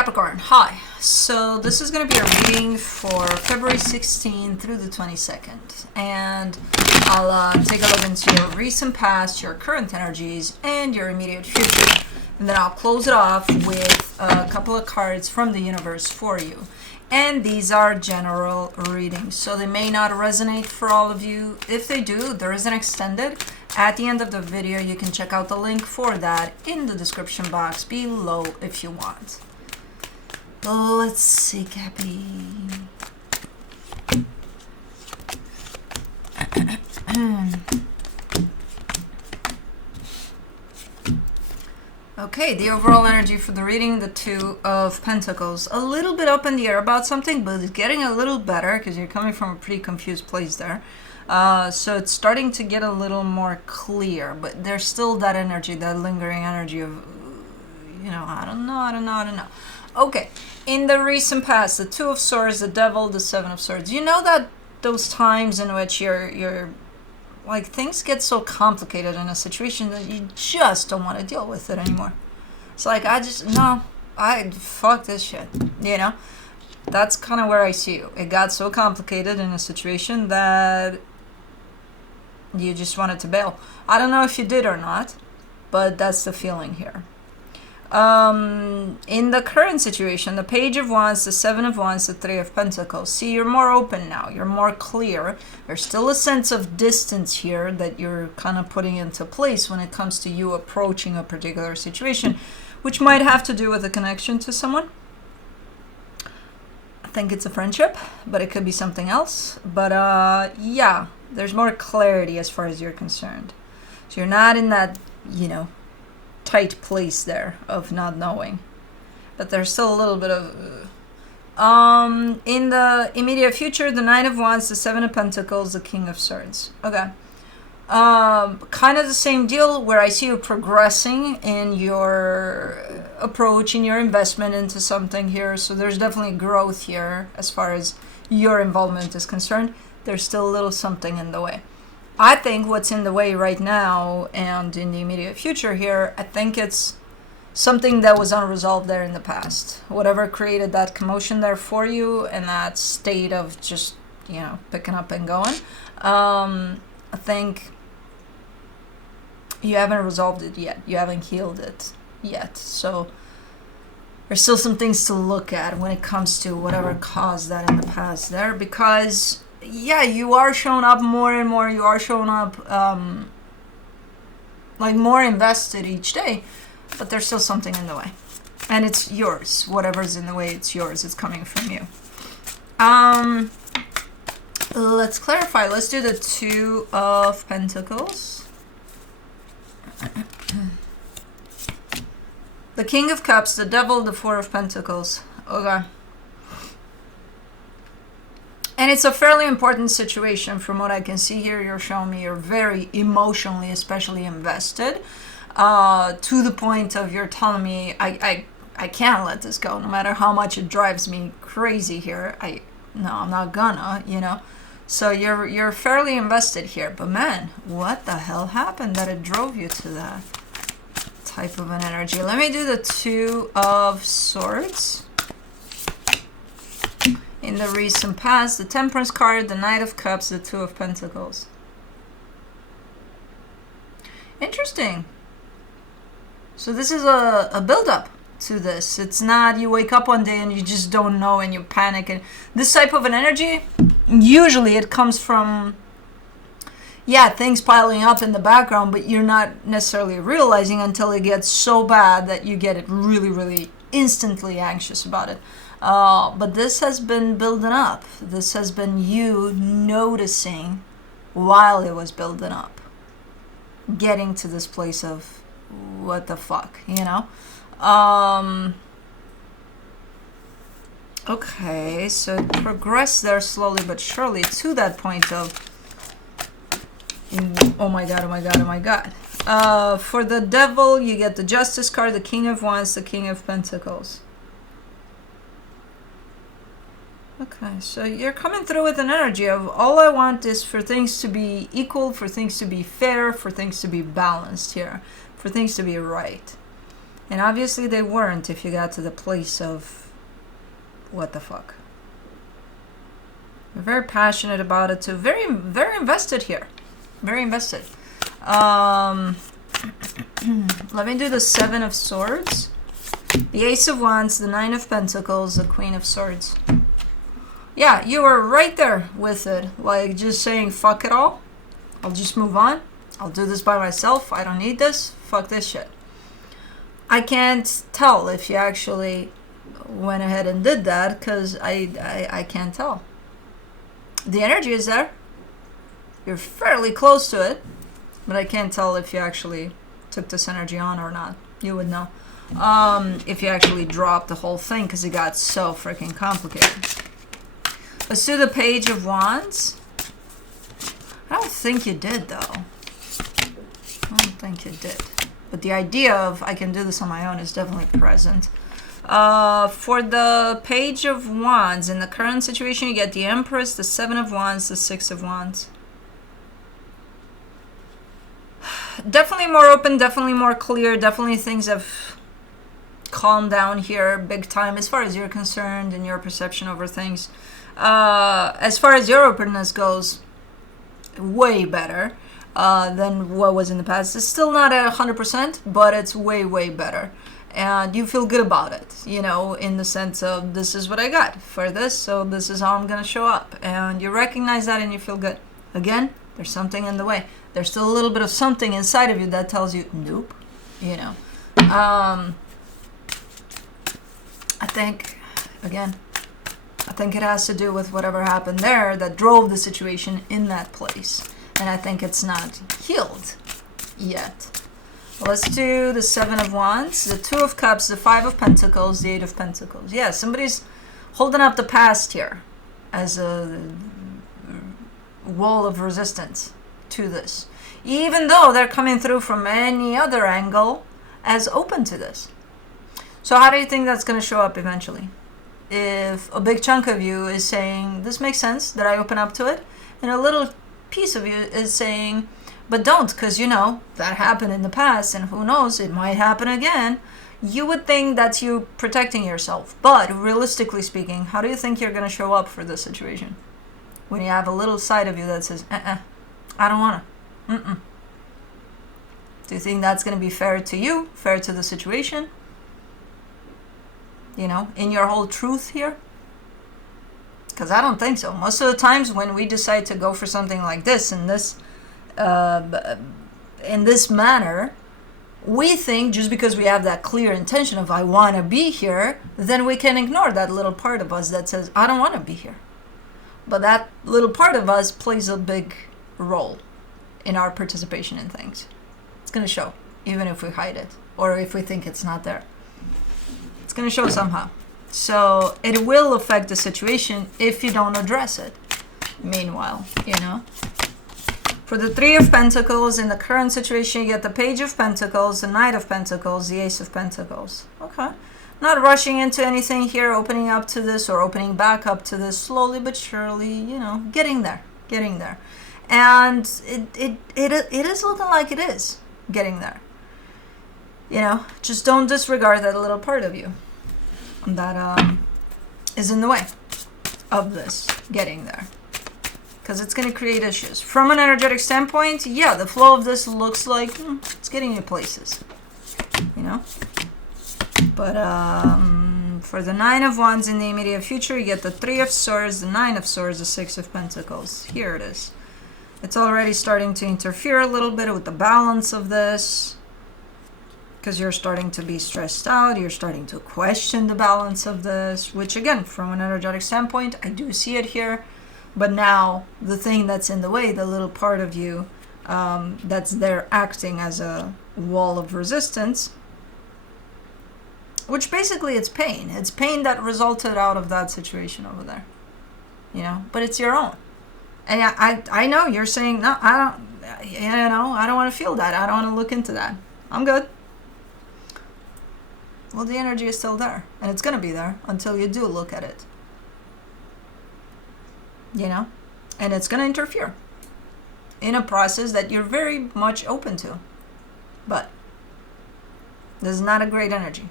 Capricorn, hi. So this is going to be a reading for February 16th through the 22nd. And I'll take a look into your recent past, your current energies, and your immediate future. And then I'll close it off with a couple of cards from the universe for you. And these are general readings, so they may not resonate for all of you. If they do, there is an extended. At the end of the video, you can check out the link for that in the description box below if you want. Oh, let's see, Cappy. Okay, the overall energy for the reading, the Two of Pentacles. A little bit up in the air about something, but it's getting a little better because you're coming from a pretty confused place there. So it's starting to get a little more clear, but there's still that energy, that lingering energy of, you know, I don't know. Okay, in the recent past, the Two of Swords, the Devil, the Seven of Swords. You know that those times in which you're like things get so complicated in a situation that you just don't want to deal with it anymore. It's like, fuck this shit, you know? That's kind of where I see you. It got so complicated in a situation that you just wanted to bail. I don't know if you did or not, but that's the feeling here. In the current situation, the Page of Wands, the Seven of Wands, the Three of Pentacles. See, you're more open now. You're more clear. There's still a sense of distance here that you're kind of putting into place when it comes to you approaching a particular situation, which might have to do with a connection to someone. I think it's a friendship, but it could be something else. But yeah, there's more clarity as far as you're concerned. So you're not in that, you know, tight place there of not knowing, but there's still a little bit of in the immediate future, the Nine of Wands, the Seven of Pentacles, the King of Swords. Okay, kind of the same deal where I see you progressing in your approach, in your investment into something here. So there's definitely growth here as far as your involvement is concerned. There's still a little something in the way. I think what's in the way right now and in the immediate future here, I think it's something that was unresolved there in the past. Whatever created that commotion there for you and that state of just, you know, picking up and going. I think you haven't resolved it yet. You haven't healed it yet. So there's still some things to look at when it comes to whatever caused that in the past there, because yeah, you are showing up more and more. You are showing up like more invested each day, but there's still something in the way, and it's yours. Whatever's in the way, it's yours. It's coming from you. Let's clarify. Let's do the Two of Pentacles. The King of Cups, the Devil, the Four of Pentacles. Okay. And it's a fairly important situation from what I can see here. You're showing me you're very emotionally, especially invested, to the point of you're telling me, I can't let this go, no matter how much it drives me crazy here. No, I'm not gonna, you know. So you're fairly invested here. But man, what the hell happened that it drove you to that type of an energy? Let me do the Two of Swords. In the recent past, the Temperance card, the Knight of Cups, the Two of Pentacles. Interesting. So this is a build-up to this. It's not you wake up one day and you just don't know and you panic. And this type of an energy, usually it comes from, yeah, things piling up in the background, but you're not necessarily realizing until it gets so bad that you get it really, really instantly anxious about it. But this has been building up. This has been you noticing while it was building up. Getting to this place of, what the fuck, you know? Okay, so it progressed there slowly but surely to that point of, oh my god. For the Devil, you get the Justice card, the King of Wands, the King of Pentacles. Okay, so you're coming through with an energy of all I want is for things to be equal, for things to be fair, for things to be balanced here, for things to be right. And obviously they weren't if you got to the place of what the fuck. You're very passionate about it too. Very, very invested here. Very invested. Let me do the 7 of Swords, the Ace of Wands, the 9 of Pentacles, the Queen of Swords. Yeah, you were right there with it. Like, just saying, fuck it all. I'll just move on. I'll do this by myself. I don't need this. Fuck this shit. I can't tell if you actually went ahead and did that, because I can't tell. The energy is there. You're fairly close to it, but I can't tell if you actually took this energy on or not. You would know. If you actually dropped the whole thing, because it got so freaking complicated. Let's do the Page of Wands. I don't think you did, though. I don't think you did. But the idea of I can do this on my own is definitely present. For the Page of Wands, in the current situation, you get the Empress, the 7 of Wands, the 6 of Wands. Definitely more open, definitely more clear, definitely things have calmed down here big time as far as you're concerned and your perception over things. As far as your openness goes, way better than what was in the past. It's still not at 100%, but it's way, way better. And you feel good about it, you know, in the sense of this is what I got for this, so this is how I'm going to show up. And you recognize that and you feel good. Again, there's something in the way. There's still a little bit of something inside of you that tells you, nope, you know. I think, again, I think it has to do with whatever happened there that drove the situation in that place. And I think it's not healed yet. Let's do the 7 of Wands, the 2 of Cups, the 5 of Pentacles, the 8 of Pentacles. Yeah, somebody's holding up the past here as a wall of resistance to this. Even though they're coming through from any other angle as open to this. So how do you think that's going to show up eventually? If a big chunk of you is saying, this makes sense that I open up to it, and a little piece of you is saying, but don't, because you know, that happened in the past, and who knows, it might happen again. You would think that's you protecting yourself. But realistically speaking, how do you think you're going to show up for this situation? When you have a little side of you that says, I don't want to. Do you think that's going to be fair to you, fair to the situation? You know, in your whole truth here? Because I don't think so. Most of the times when we decide to go for something like this in this manner, we think just because we have that clear intention of I want to be here, then we can ignore that little part of us that says I don't want to be here. But that little part of us plays a big role in our participation in things. It's going to show, even if we hide it or if we think it's not there. It's going to show somehow. So it will affect the situation if you don't address it. Meanwhile, you know. For the 3 of Pentacles, in the current situation, you get the Page of Pentacles, the Knight of Pentacles, the Ace of Pentacles. Okay. Not rushing into anything here, opening up to this or opening back up to this, slowly but surely, you know, getting there. And it is looking like it is getting there. You know, just don't disregard that little part of you that is in the way of this getting there. Because it's going to create issues. From an energetic standpoint, yeah, the flow of this looks like it's getting you places. You know? But for the 9 of Wands in the immediate future, you get the 3 of Swords, the 9 of Swords, the 6 of Pentacles. Here it is. It's already starting to interfere a little bit with the balance of this. Because you're starting to be stressed out. You're starting to question the balance of this. Which, again, from an energetic standpoint, I do see it here. But now, the thing that's in the way, the little part of you that's there acting as a wall of resistance, which basically it's pain. It's pain that resulted out of that situation over there. You know, but it's your own. And I know you're saying, no, I don't, you know, I don't want to feel that. I don't want to look into that. I'm good. Well, the energy is still there. And it's going to be there until you do look at it. You know, and it's going to interfere in a process that you're very much open to. But This is not a great energy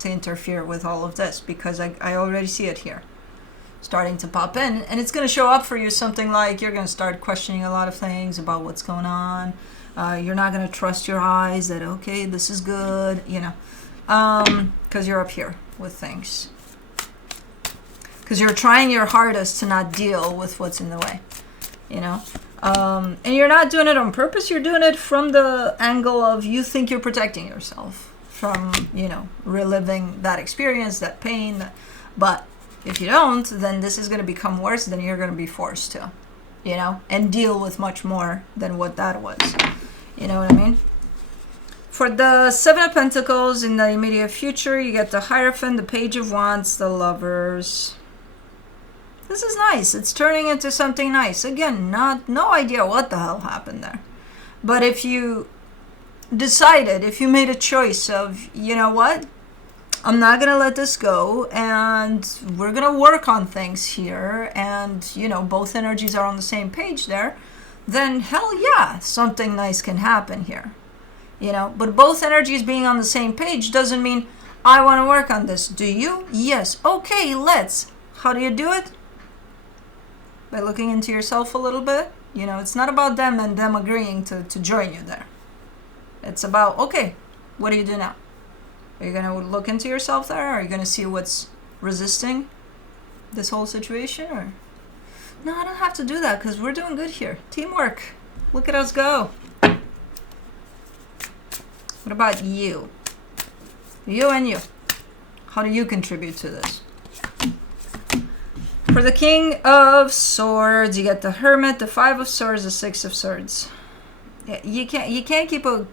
to interfere with all of this, because I already see it here starting to pop in, and it's going to show up for you something like you're going to start questioning a lot of things about what's going on. You're not going to trust your eyes that, okay, this is good, you know, because you're up here with things. Because you're trying your hardest to not deal with what's in the way, you know. And you're not doing it on purpose. You're doing it from the angle of you think you're protecting yourself from, you know, reliving that experience, that pain. But if you don't, then this is going to become worse. Then you're going to be forced to, you know, and deal with much more than what that was. You know what I mean? For the Seven of Pentacles in the immediate future, you get the Hierophant, the Page of Wands, the Lovers. This is nice. It's turning into something nice. Again, no idea what the hell happened there. But if you decided, if you made a choice of, you know what, I'm not going to let this go, and we're going to work on things here, and, you know, both energies are on the same page there, then hell yeah, something nice can happen here. You know, but both energies being on the same page doesn't mean I want to work on this. Do you? Yes. Okay, let's. How do you do it? By looking into yourself a little bit. You know, it's not about them and them agreeing to join you there. It's about, okay, what do you do now? Are you going to look into yourself there? Are you going to see what's resisting this whole situation? Or no, I don't have to do that because we're doing good here. Teamwork. Look at us go. What about you? You and you. How do you contribute to this? For the King of Swords, you get the Hermit, the Five of Swords, the Six of Swords. Yeah, you can't keep a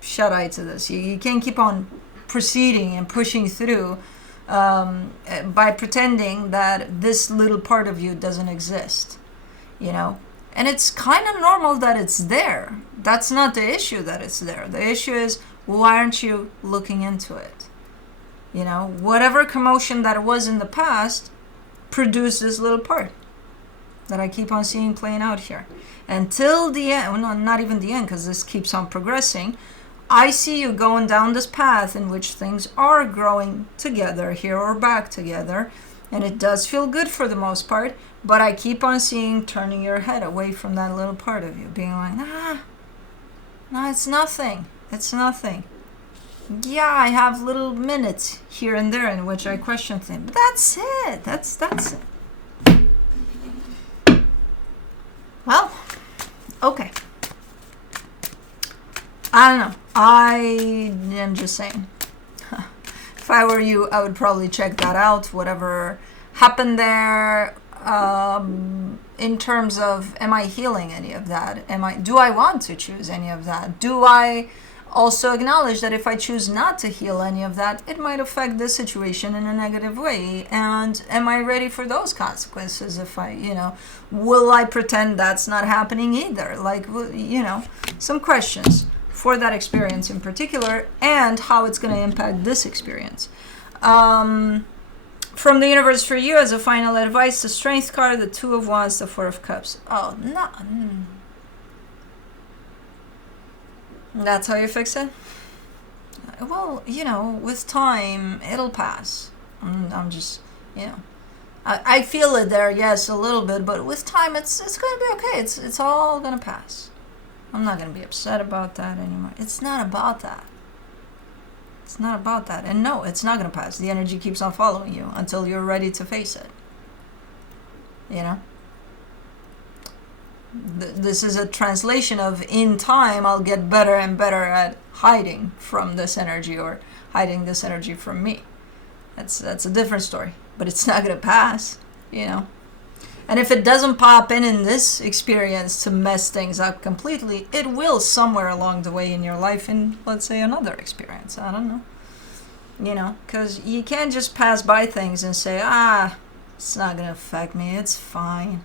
shut eye to this. You can't keep on proceeding and pushing through by pretending that this little part of you doesn't exist, you know. And it's kind of normal that it's there. That's not the issue that it's there. The issue is, why aren't you looking into it? You know, whatever commotion that was in the past produced this little part that I keep on seeing playing out here. Until the end, well, no, not even the end, because this keeps on progressing. I see you going down this path in which things are growing together here or back together. And it does feel good for the most part. But I keep on seeing turning your head away from that little part of you. Being like, no, it's nothing. It's nothing. Yeah, I have little minutes here and there in which I question things. But that's it. That's it. Well, okay. I don't know. I am just saying. If I were you, I would probably check that out. Whatever happened there. In terms of, am I healing any of that? Do I want to choose any of that? Do I also acknowledge that if I choose not to heal any of that, it might affect this situation in a negative way? And am I ready for those consequences? If I, you know, will I pretend that's not happening either? Like, you know, some questions for that experience in particular, and how it's going to impact this experience. From the universe for you, as a final advice, the Strength card, the Two of Wands, the Four of Cups. Oh, no. That's how you fix it? Well, you know, with time, it'll pass. I'm just, you know. I feel it there, yes, a little bit, but with time, it's going to be okay. It's all going to pass. I'm not going to be upset about that anymore. It's not about that. It's not about that. And no, it's not going to pass. The energy keeps on following you until you're ready to face it. You know? This is a translation of, in time, I'll get better and better at hiding from this energy, or hiding this energy from me. That's a different story. But it's not going to pass, you know? And if it doesn't pop in this experience to mess things up completely, it will somewhere along the way in your life in, let's say, another experience. I don't know. You know, because you can't just pass by things and say, it's not going to affect me. It's fine.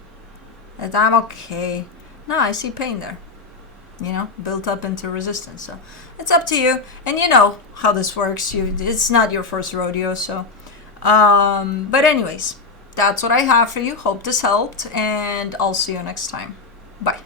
I'm okay. No, I see pain there. You know, built up into resistance. So it's up to you. And you know how this works. It's not your first rodeo. So, but anyways. That's what I have for you. Hope this helped, and I'll see you next time. Bye.